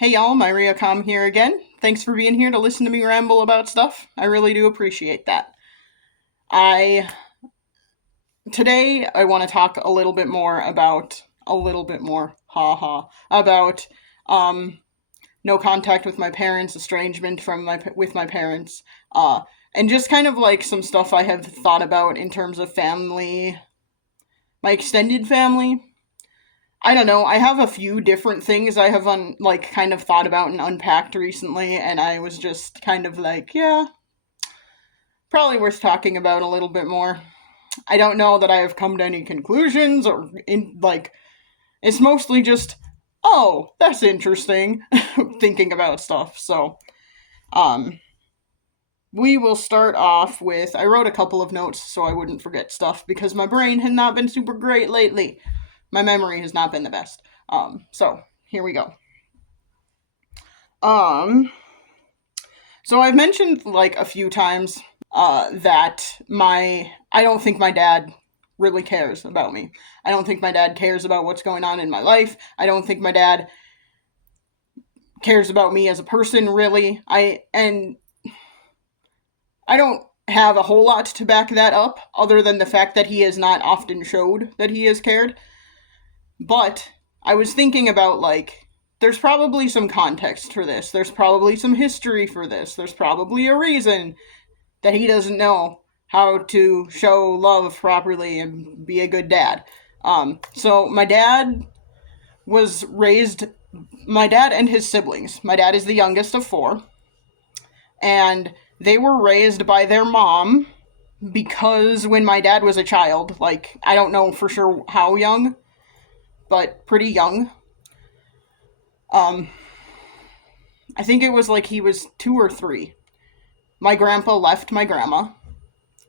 Hey y'all, Myria Com here again. Thanks for being here to listen to me ramble about stuff. I really do appreciate that. I Today I want to talk a little bit more about haha, about um no contact with my parents, estrangement from my parents, and just kind of like some stuff I have thought about in terms of family, my extended family. I don't know. I have a few different things I have kind of thought about and unpacked recently, and I was just kind of like, yeah, probably worth talking about a little bit more. I don't know that I have come to any conclusions or it's mostly just, oh, that's interesting, thinking about stuff. So, um, we will start off with, I wrote a couple of notes so I wouldn't forget stuff because my brain had not been super great lately. My memory has not been the best. So here we go. Um, so I've mentioned like a few times that I don't think my dad really cares about me. I don't think my dad cares about what's going on in my life. I don't think my dad cares about me as a person really. I don't have a whole lot to back that up other than the fact that he has not often showed that he has cared. But I was thinking about there's probably some context for this. There's probably some history for this. There's probably a reason that he doesn't know how to show love properly and be a good dad. So my dad and his siblings. My dad is the youngest of four, and they were raised by their mom because when my dad was a child, I don't know for sure how young, but pretty young. Um, I think it was like he was 2 or 3. My grandpa left my grandma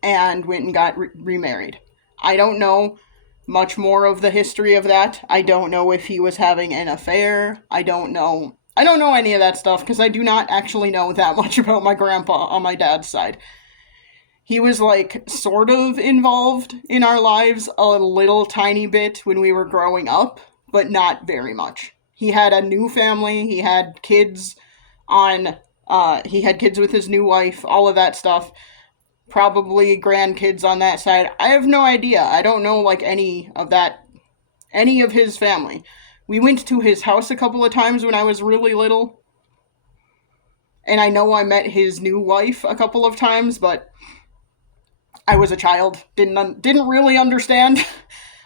and went and got remarried. I don't know much more of the history of that. I don't know if he was having an affair. I don't know. I don't know any of that stuff because I do not actually know that much about my grandpa on my dad's side. He was sort of involved in our lives a little tiny bit when we were growing up, but not very much. He had a new family, he had kids with his new wife, all of that stuff. Probably grandkids on that side. I have no idea. I don't know any of his family. We went to his house a couple of times when I was really little. And I know I met his new wife a couple of times, but I was a child, didn't really understand.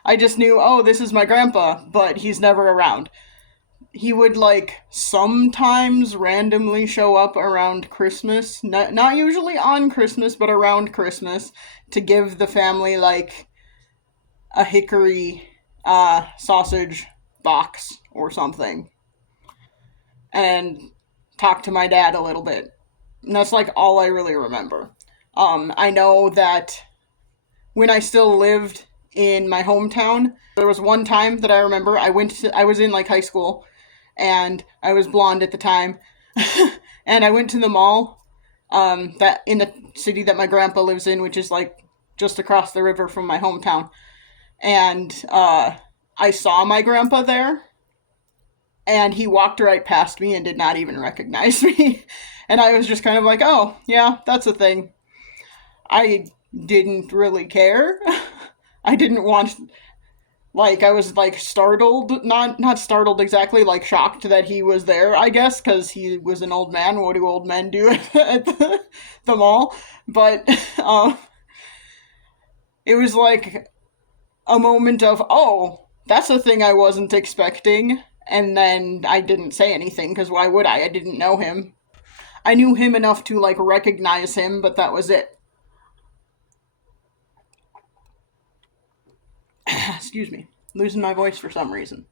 I just knew, oh, this is my grandpa, but he's never around. He would sometimes randomly show up around Christmas, not usually on Christmas, but around Christmas to give the family a hickory sausage box or something and talk to my dad a little bit. And that's all I really remember. I know that when I still lived in my hometown, there was one time that I remember I was in high school, and I was blonde at the time, and I went to the mall, that in the city that my grandpa lives in, which is just across the river from my hometown, and I saw my grandpa there, and he walked right past me and did not even recognize me, and I was just kind of like, oh yeah, that's a thing. I didn't really care. I didn't want I was startled, not startled exactly, shocked that he was there, I guess, because he was an old man. What do old men do at the mall? But it was a moment of, oh, that's a thing I wasn't expecting. And then I didn't say anything because why would I? I didn't know him. I knew him enough to recognize him, but that was it. Excuse me, losing my voice for some reason.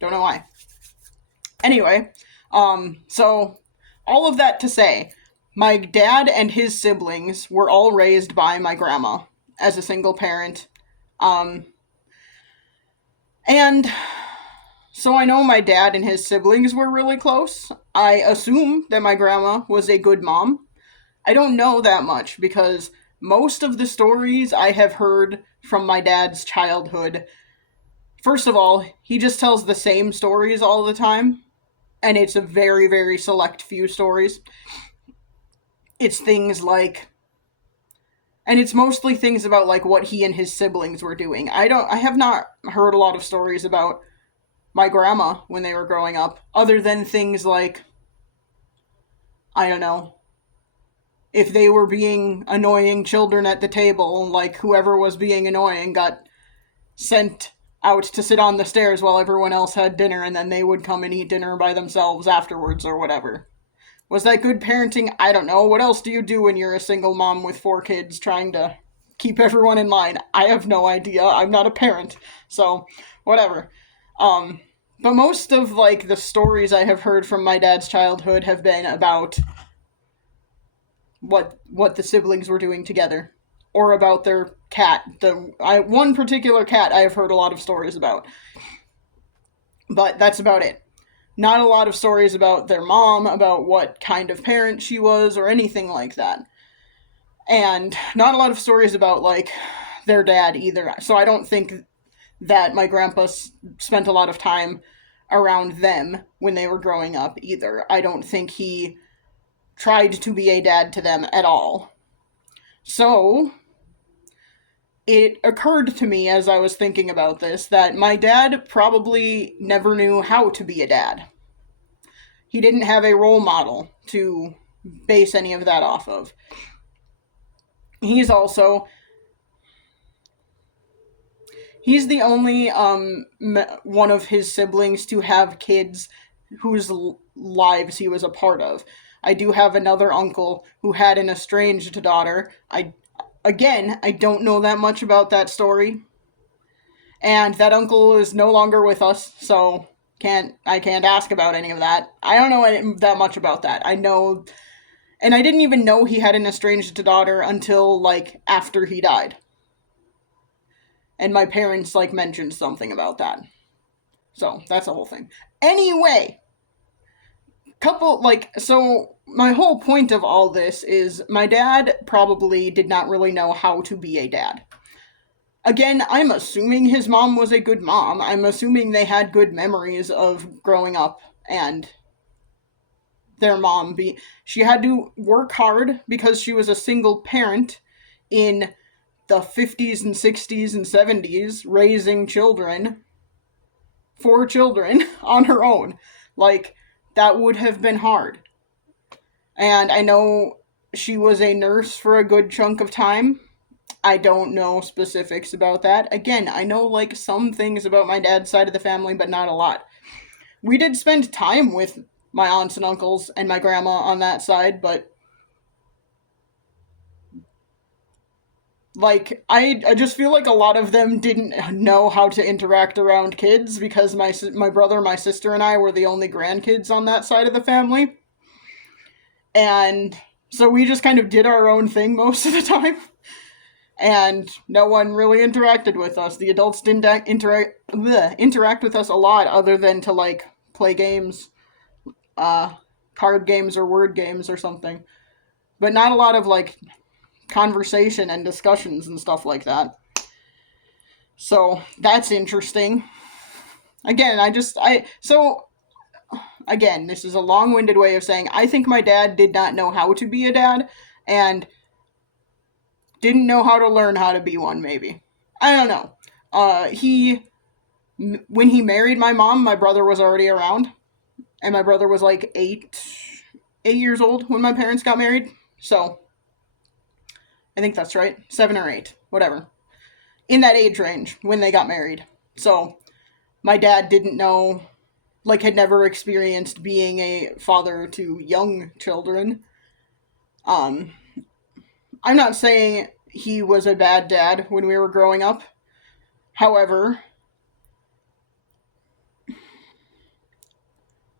Don't know why. Anyway, so all of that to say, my dad and his siblings were all raised by my grandma as a single parent. And so I know my dad and his siblings were really close. I assume that my grandma was a good mom. I don't know that much because most of the stories I have heard from my dad's childhood, first of all, he just tells the same stories all the time. and it's a very, very select few stories. It's things like, and it's mostly things about like what he and his siblings were doing. I have not heard a lot of stories about my grandma when they were growing up, other than things like, I don't know, if they were being annoying children at the table, like whoever was being annoying got sent out to sit on the stairs while everyone else had dinner, and then they would come and eat dinner by themselves afterwards or whatever. Was that good parenting? I don't know. What else do you do when you're a single mom with 4 kids trying to keep everyone in line? I have no idea. I'm not a parent. So, whatever. But most of like the stories I have heard from my dad's childhood have been about what the siblings were doing together, or about their cat. One particular cat I have heard a lot of stories about, but that's about it. Not a lot of stories about their mom, about what kind of parent she was, or anything like that. And not a lot of stories about like their dad either. So I don't think that my grandpa spent a lot of time around them when they were growing up either. I don't think he tried to be a dad to them at all. So it occurred to me as I was thinking about this that my dad probably never knew how to be a dad. He didn't have a role model to base any of that off of. He's also he's the only one of his siblings to have kids whose lives he was a part of. I do have another uncle who had an estranged daughter. I don't know that much about that story. And that uncle is no longer with us, so I can't ask about any of that. I don't know that much about that. I know, and I didn't even know he had an estranged daughter until like after he died. And my parents like mentioned something about that. So, that's the whole thing. Anyway, so my whole point of all this is my dad probably did not really know how to be a dad. Again, I'm assuming his mom was a good mom. I'm assuming they had good memories of growing up and their mom she had to work hard because she was a single parent in the 50s and 60s and 70s, raising 4 children on her own. Like, that would have been hard. And I know she was a nurse for a good chunk of time. I don't know specifics about that. Again, I know like some things about my dad's side of the family, but not a lot. We did spend time with my aunts and uncles and my grandma on that side, but like I just feel like a lot of them didn't know how to interact around kids because my brother, my sister, and I were the only grandkids on that side of the family, and so we just kind of did our own thing most of the time. And no one really interacted with us. The adults didn't interact with us a lot, other than to like play games, card games or word games or something. But not a lot of like conversation and discussions and stuff like that. So that's interesting. Again, again, this is a long-winded way of saying I think my dad did not know how to be a dad, and didn't know how to learn how to be one, maybe. I don't know. When he married my mom, my brother was already around, and my brother was like 8 years old when my parents got married. So, I think that's right. 7 or 8, whatever. In that age range when they got married. So, my dad didn't know, like, had never experienced being a father to young children. I'm not saying he was a bad dad when we were growing up. However,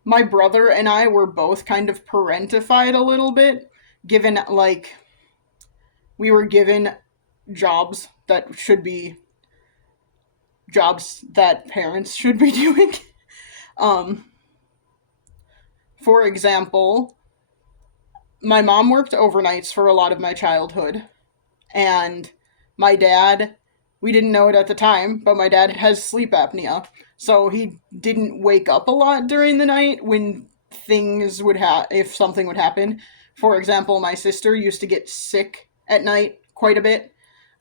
my brother and I were both kind of parentified a little bit, given, like, we were given jobs that should be jobs that parents should be doing. um, for example, my mom worked overnights for a lot of my childhood, and my dad, we didn't know it at the time, but my dad has sleep apnea, so he didn't wake up a lot during the night when things would if something would happen. For example, my sister used to get sick at night quite a bit,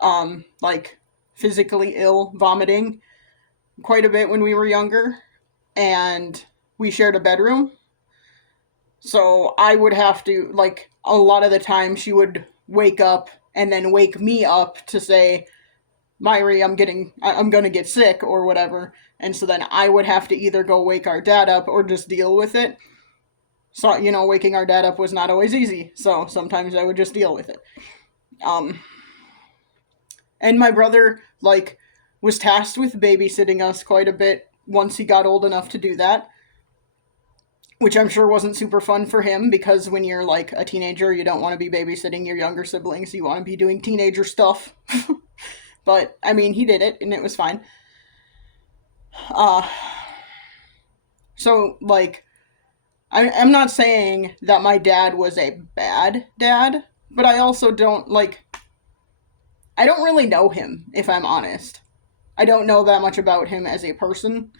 like physically ill, vomiting quite a bit when we were younger, and we shared a bedroom. So I would have to, like, a lot of the time she would wake up and then wake me up to say, Myri, I'm gonna get sick or whatever. And so then I would have to either go wake our dad up or just deal with it. So, waking our dad up was not always easy. So sometimes I would just deal with it. Um, and my brother, like, was tasked with babysitting us quite a bit once he got old enough to do that, which I'm sure wasn't super fun for him because when you're like a teenager, you don't want to be babysitting your younger siblings. You want to be doing teenager stuff. But I mean, he did it and it was fine. Uh, so like, I'm not saying that my dad was a bad dad, but I also don't like. I don't really know him, if I'm honest. I don't know that much about him as a person.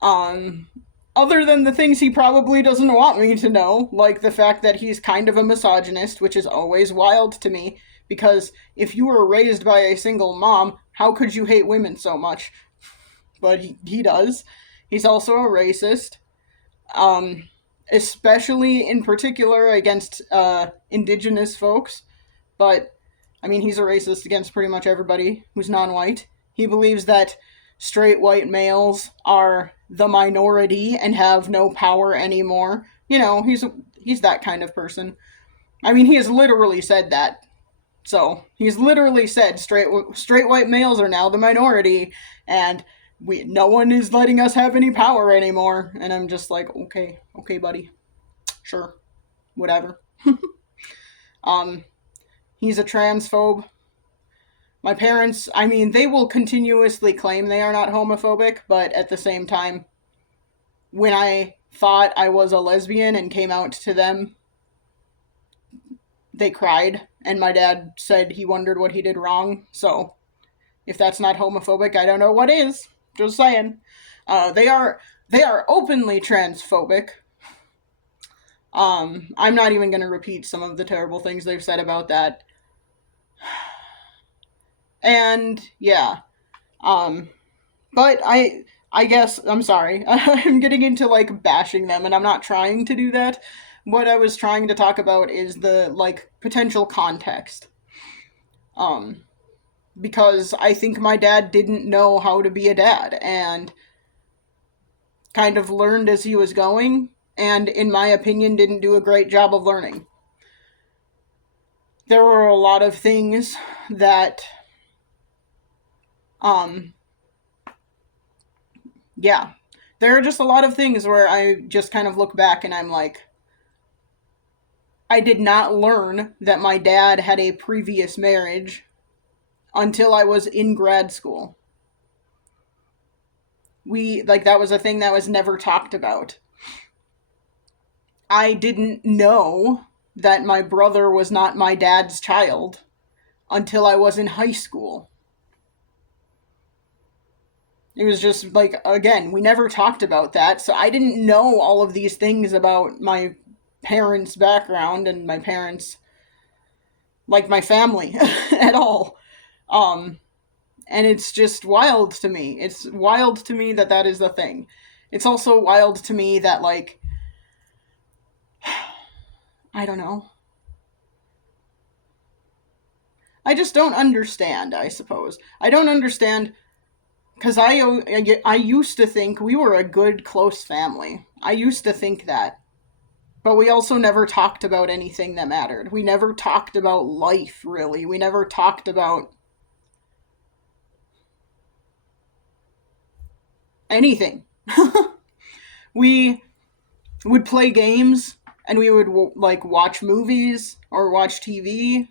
Um, Other than the things he probably doesn't want me to know, like the fact that he's kind of a misogynist, which is always wild to me, because if you were raised by a single mom, how could you hate women so much? But he does. He's also a racist, um, especially in particular against indigenous folks. But I mean, he's a racist against pretty much everybody who's non-white. He believes that straight white males are the minority and have no power anymore. He's that kind of person. I mean, he has literally said that. So he's literally said straight white males are now the minority, and no one is letting us have any power anymore. And I'm just like, okay, buddy, sure, whatever. um, he's a transphobe. My parents, I mean, they will continuously claim they are not homophobic, but at the same time, when I thought I was a lesbian and came out to them, they cried, and my dad said he wondered what he did wrong. So, if that's not homophobic, I don't know what is. Just saying. They are openly transphobic. I'm not even going to repeat some of the terrible things they've said about that. And yeah, but I guess I'm sorry. I'm getting into like bashing them, and I'm not trying to do that. What I was trying to talk about is the like potential context. Um, because I think my dad didn't know how to be a dad and kind of learned as he was going, and in my opinion, didn't do a great job of learning. There were a lot of things that, um, yeah, there are just a lot of things where I just kind of look back and I'm like, I did not learn that my dad had a previous marriage until I was in grad school. That was a thing that was never talked about. I didn't know that my brother was not my dad's child until I was in high school. It was just like, again, we never talked about that, so I didn't know all of these things about my parents' background and my parents, like my family, at all. Um, and it's just wild to me. It's wild to me that that is the thing. It's also wild to me that, like, I don't know. I just don't understand, I suppose. I don't understand because I used to think we were a good, close family. I used to think that. But we also never talked about anything that mattered. We never talked about life, really. We never talked about anything. We would play games and we would like watch movies or watch TV.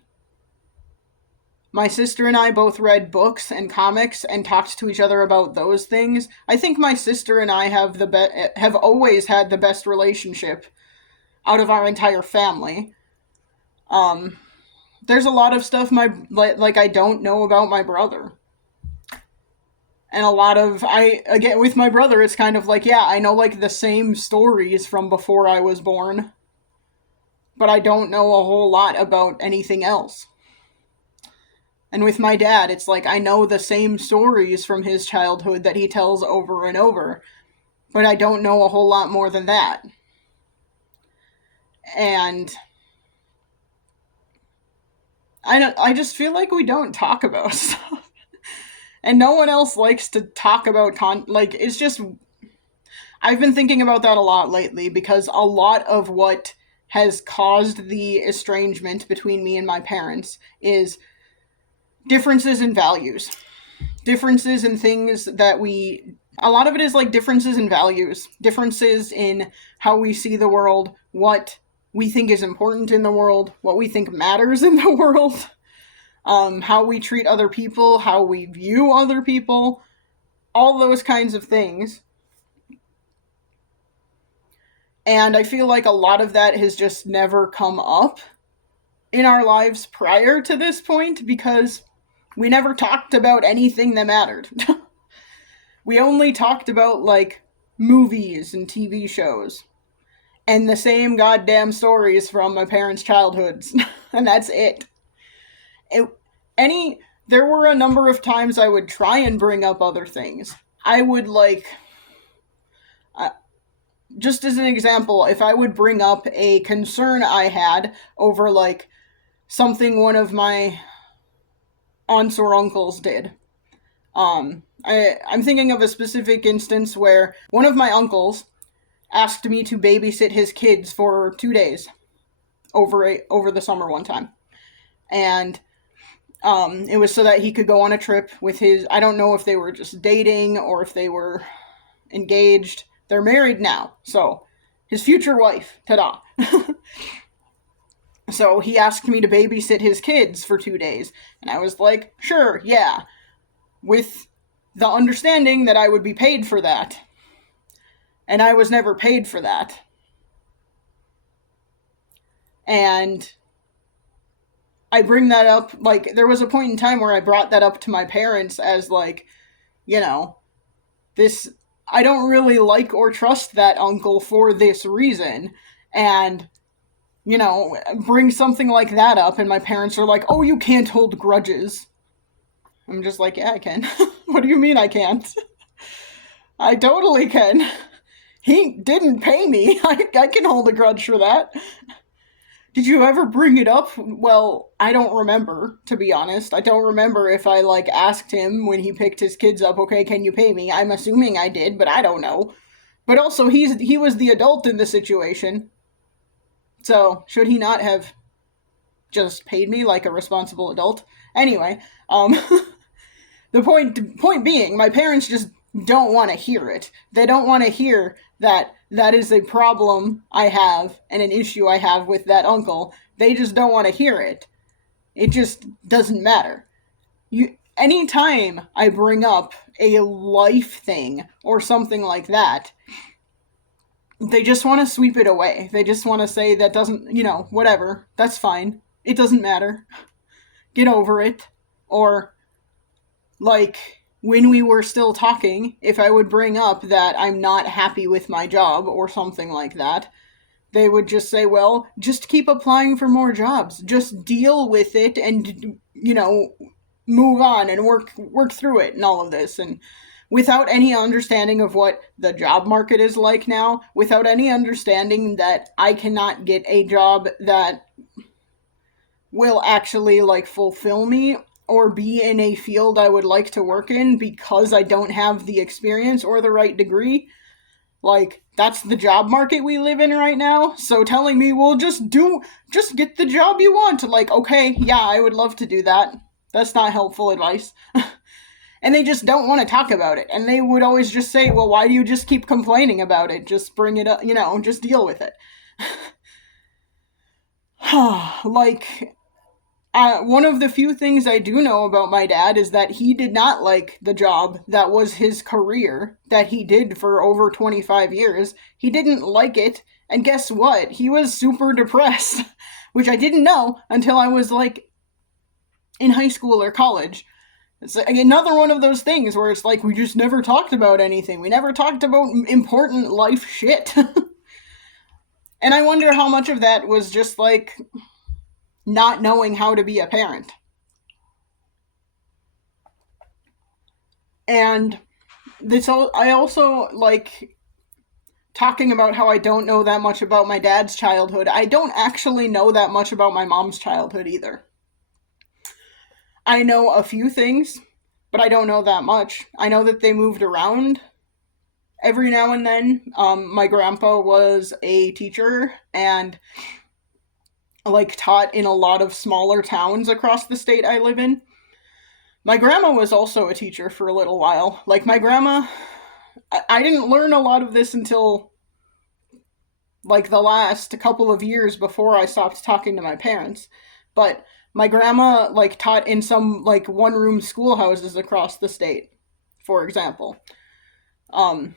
My sister and I both read books and comics and talked to each other about those things. I think my sister and I have always had the best relationship out of our entire family. Um, there's a lot of stuff I don't know about my brother, And a lot of, again, with my brother, it's kind of like, yeah, I know like the same stories from before I was born, but I don't know a whole lot about anything else. And with my dad, it's like I know the same stories from his childhood that he tells over and over, but I don't know a whole lot more than that. And I just feel like we don't talk about stuff. And no one else likes to talk about like it's just I've been thinking about that a lot lately because a lot of what has caused the estrangement between me and my parents is differences in values. Differences in things that we a lot of it is like differences in values, differences in how we see the world, what we think is important in the world, what we think matters in the world, how we treat other people, how we view other people, all those kinds of things. And I feel like a lot of that has just never come up in our lives prior to this point because we never talked about anything that mattered. We only talked about like movies and TV shows and the same goddamn stories from my parents' childhoods, and that's it. it. Any there were a number of times I would try and bring up other things. I would like just as an example, if I would bring up a concern I had over like something one of my aunts or uncles did. I'm thinking of a specific instance where one of my uncles asked me to babysit his kids for 2 days over the summer one time, and it was so that he could go on a trip with his. I don't know if they were just dating or if they were engaged. They're married now, so his future wife. Ta-da! So he asked me to babysit his kids for 2 days, and I was like, sure, yeah, with the understanding that I would be paid for that. And I was never paid for that. And I bring that up, like, there was a point in time where I brought that up to my parents as, like, you know, this, I don't really like or trust that uncle for this reason. And, you know, bring something like that up, and my parents are like, oh, you can't hold grudges. I'm just like, yeah, I can. What do you mean I can't? I totally can. He didn't pay me. I can hold a grudge for that. Did you ever bring it up? Well, I don't remember, to be honest. I don't remember if I, like, asked him when he picked his kids up, okay, can you pay me? I'm assuming I did, but I don't know. But also, he was the adult in the situation. So, should he not have just paid me like a responsible adult? Anyway, the point being, my parents just don't want to hear it. They don't want to hear that is a problem I have and an issue I have with that uncle. They just don't want to hear it. It just doesn't matter. Anytime I bring up a life thing or something like that, they just want to sweep it away. They just want to say that doesn't, whatever. That's fine. It doesn't matter. Get over it. Or, like, when we were still talking, if I would bring up that I'm not happy with my job or something like that, they would just say, well, just keep applying for more jobs. Just deal with it and, move on and work through it and all of this. And without any understanding of what the job market is like now, without any understanding that I cannot get a job that will actually, like, fulfill me or be in a field I would like to work in because I don't have the experience or the right degree. Like, that's the job market we live in right now. So telling me, well, just get the job you want. Like, okay, yeah, I would love to do that. That's not helpful advice. And they just don't want to talk about it. And they would always just say, well, why do you just keep complaining about it? Just bring it up, just deal with it. Like, one of the few things I do know about my dad is that he did not like the job that was his career that he did for over 25 years. He didn't like it, and guess what? He was super depressed, which I didn't know until I was, like, in high school or college. It's another one of those things where it's like we just never talked about anything. We never talked about important life shit. And I wonder how much of that was just like not knowing how to be a parent. And I also like talking about how I don't know that much about my dad's childhood. I don't actually know that much about my mom's childhood either. I know a few things, but I don't know that much. I know that they moved around every now and then. My grandpa was a teacher and like taught in a lot of smaller towns across the state I live in. My grandma was also a teacher for a little while. Like my grandma, I didn't learn a lot of this until like the last couple of years before I stopped talking to my parents. But my grandma like taught in some like one room schoolhouses across the state, for example. Um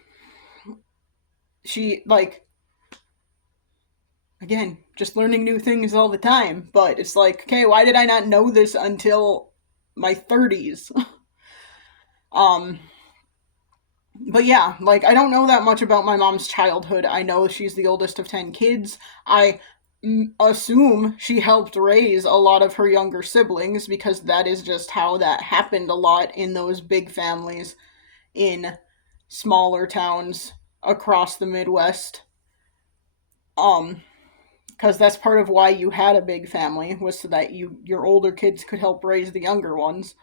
she like again, just learning new things all the time, but it's like, okay, why did I not know this until my 30s? um but yeah, like I don't know that much about my mom's childhood. I know she's the oldest of 10 kids. I assume she helped raise a lot of her younger siblings because that is just how that happened a lot in those big families in smaller towns across the Midwest. Um because that's part of why you had a big family was so that your older kids could help raise the younger ones.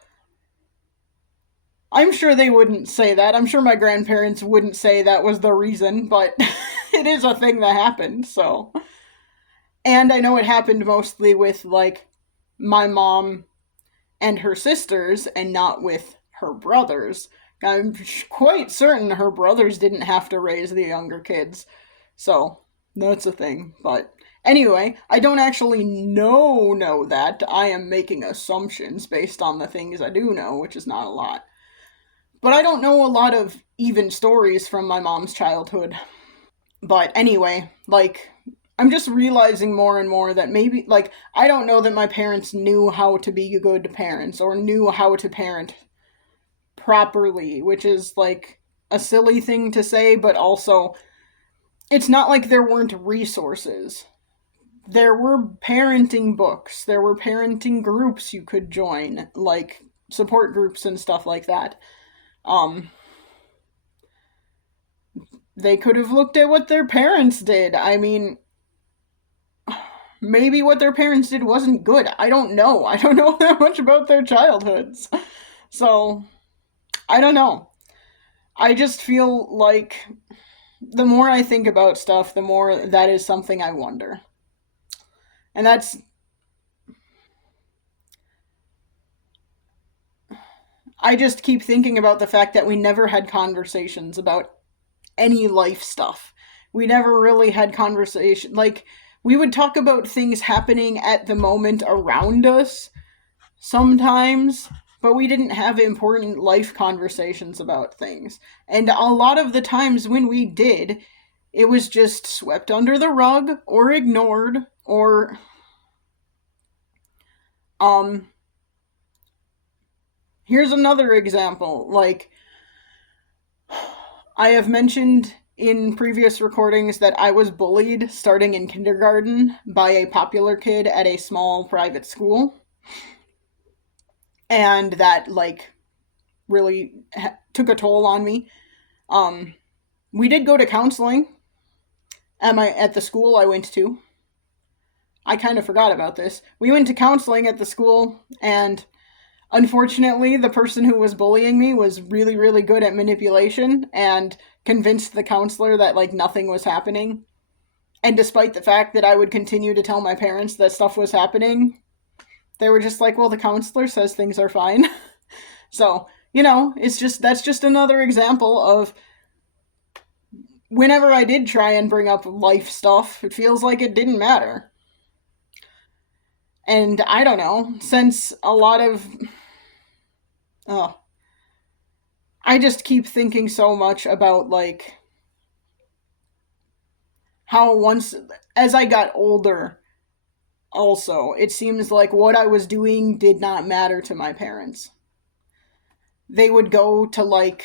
I'm sure they wouldn't say that. I'm sure my grandparents wouldn't say that was the reason, but it is a thing that happened, so. And I know it happened mostly with, like, my mom and her sisters, and not with her brothers. I'm quite certain her brothers didn't have to raise the younger kids. So, that's a thing. But anyway, I don't actually know that. I am making assumptions based on the things I do know, which is not a lot. But I don't know a lot of even stories from my mom's childhood. But anyway, like, I'm just realizing more and more that maybe, like, I don't know that my parents knew how to be good parents or knew how to parent properly, which is, like, a silly thing to say, but also, it's not like there weren't resources. There were parenting books, there were parenting groups you could join, like support groups and stuff like that. Um, they could have looked at what their parents did. I mean, maybe what their parents did wasn't good. I don't know. I don't know that much about their childhoods. So, I don't know. I just feel like the more I think about stuff, the more that is something I wonder. And I just keep thinking about the fact that we never had conversations about any life stuff. We never really had conversation. Like, we would talk about things happening at the moment around us sometimes, but we didn't have important life conversations about things. And a lot of the times when we did, it was just swept under the rug or ignored or um here's another example. Like, I have mentioned in previous recordings that I was bullied starting in kindergarten by a popular kid at a small private school. And that, like, really took a toll on me. Um, we did go to counseling at the school I went to. I kind of forgot about this. We went to counseling at the school, and unfortunately, the person who was bullying me was really, really good at manipulation and convinced the counselor that, like, nothing was happening. And despite the fact that I would continue to tell my parents that stuff was happening, they were just like, well, the counselor says things are fine. So, it's just, that's just another example of whenever I did try and bring up life stuff, it feels like it didn't matter. And I don't know, since a lot of. Oh, I just keep thinking so much about, like, how once, as I got older, also, it seems like what I was doing did not matter to my parents. they would go to like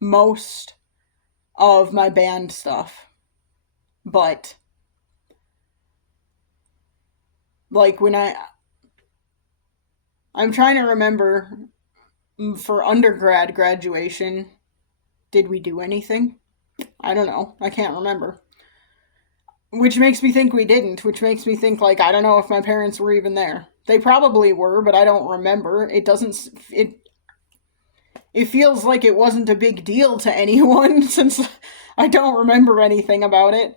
most of my band stuff. But like I'm trying to remember for undergrad graduation, did we do anything? I don't know. I can't remember. Which makes me think we didn't, which makes me think like I don't know if my parents were even there. They probably were, but I don't remember. It feels like it wasn't a big deal to anyone since I don't remember anything about it.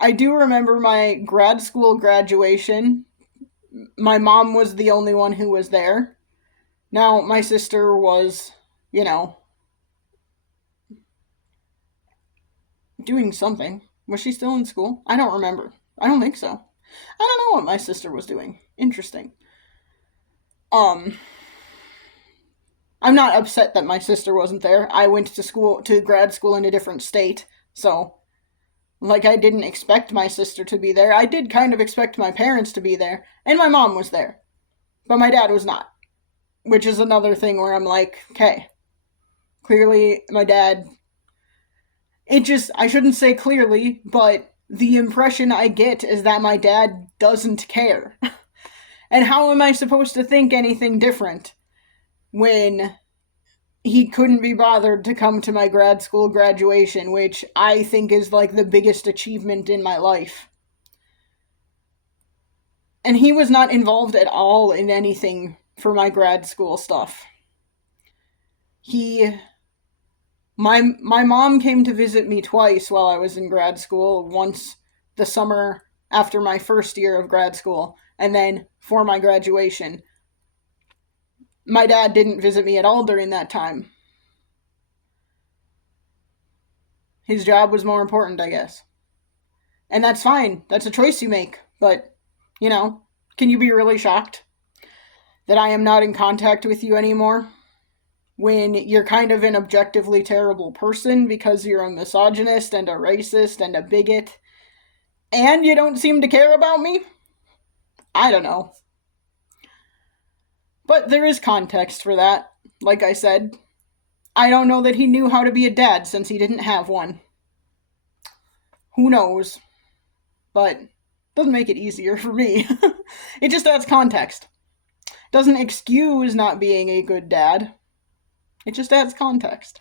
I do remember my grad school graduation. My mom was the only one who was there. Now, my sister was, you know, doing something. Was she still in school? I don't remember. I don't think so. I don't know what my sister was doing. Interesting. Um, I'm not upset that my sister wasn't there. I went to grad school in a different state, so like I didn't expect my sister to be there. I did kind of expect my parents to be there, and my mom was there, but my dad was not. Which is another thing where I'm like, okay, clearly my dad. I shouldn't say clearly, but the impression I get is that my dad doesn't care. And how am I supposed to think anything different when he couldn't be bothered to come to my grad school graduation, which I think is like the biggest achievement in my life? And he was not involved at all in anything for my grad school stuff. He my mom came to visit me twice while I was in grad school, once the summer after my first year of grad school, and then for my graduation. My dad didn't visit me at all during that time. His job was more important, I guess. And that's fine. That's a choice you make. But, can you be really shocked that I am not in contact with you anymore when you're kind of an objectively terrible person because you're a misogynist and a racist and a bigot and you don't seem to care about me? I don't know. But there is context for that. Like I said, I don't know that he knew how to be a dad since he didn't have one. Who knows? But doesn't make it easier for me. It just adds context. Doesn't excuse not being a good dad. It just adds context.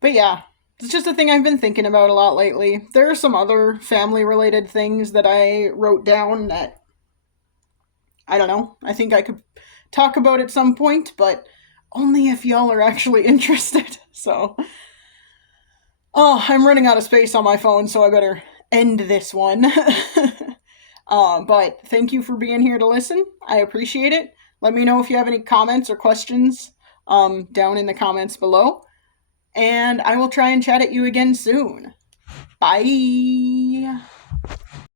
But yeah, it's just a thing I've been thinking about a lot lately. There are some other family related things that I wrote down that I don't know. I think I could talk about at some point, but only if y'all are actually interested. So, I'm running out of space on my phone, so I better end this one. But thank you for being here to listen. I appreciate it. Let me know if you have any comments or questions down in the comments below. And I will try and chat at you again soon. Bye.